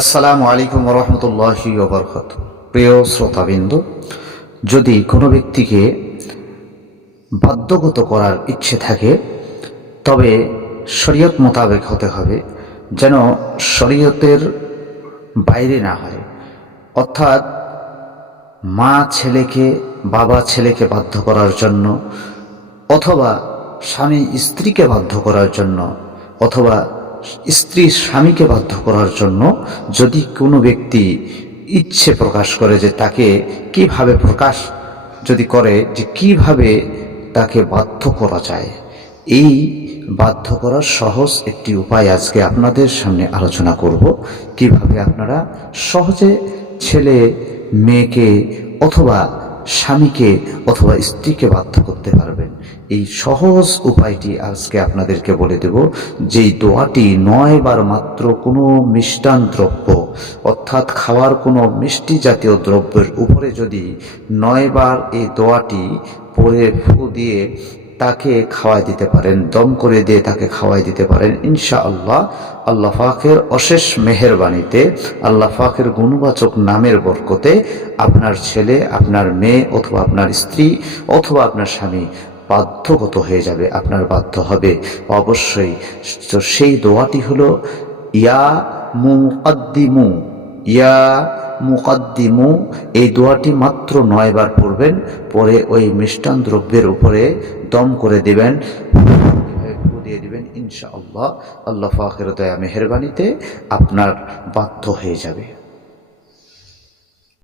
আসসালামু আলাইকুম রহমতুল্লাহি ওয়া বারাকাতুহু। প্রিয় শ্রোতাবৃন্দ, যদি কোনো ব্যক্তিকে বাধ্যগত করার ইচ্ছে থাকে তবে শরীয়ত মোতাবেক হতে হবে, যেন শরীয়তের বাইরে না হয়। অর্থাৎ মা ছেলেকে, বাবা ছেলেকে বাধ্য করার জন্য, অথবা স্বামী স্ত্রীকে বাধ্য করার জন্য, অথবা স্ত্রী স্বামীকে বাধ্য করার জন্য যদি কোনো ব্যক্তি ইচ্ছে প্রকাশ করে যে তাকে কিভাবে প্রকাশ যদি করে যে কিভাবে তাকে বাধ্য করা যায়, এই বাধ্য করার সহজ একটি উপায় আজকে আপনাদের সামনে আলোচনা করব। কিভাবে আপনারা সহজে ছেলে মেয়েকে অথবা স্বামীকে অথবা স্ত্রীকে বাধ্য করতে পারবেন। এই সহজ উপায়টি আজকে আপনাদেরকে বলে দেব। যেই দোয়াটি 9 বার মাত্র কোনো মিষ্টান দ্রব্য অর্থাৎ খাওয়ার কোনো মিষ্টি জাতীয় দ্রব্যের উপরে যদি 9 বার এই দোয়াটি পরে ফু দিয়ে তাকে খাওয়াই দিতে পারেন, দম করে দিয়ে তাকে খাওয়াই দিতে পারেন, ইনশাআল্লাহ আল্লাহ পাকের অশেষ মেহেরবানিতে, আল্লাহ পাকের গুণবাচক নামের বরকতে আপনার ছেলে, আপনার মেয়ে অথবা আপনার স্ত্রী অথবা আপনার স্বামী বাধ্যগত হয়ে যাবে, আপনার বাধ্য হবে অবশ্যই। তো সেই দোয়াটি হলো ইয়া মুকাদ্দিমু, ইয়া মুকাদ্দিমু। এই দোয়াটি মাত্র 9 বার পড়বেন, পরে ওই মিষ্টান দ্রব্যের উপরে দম করে দিবেন, ফু দিয়ে দিবেন, ইনশাআল্লাহ আল্লাহ পাকের দয়া মেহেরবানিতে আপনার বাধ্য হয়ে যাবে।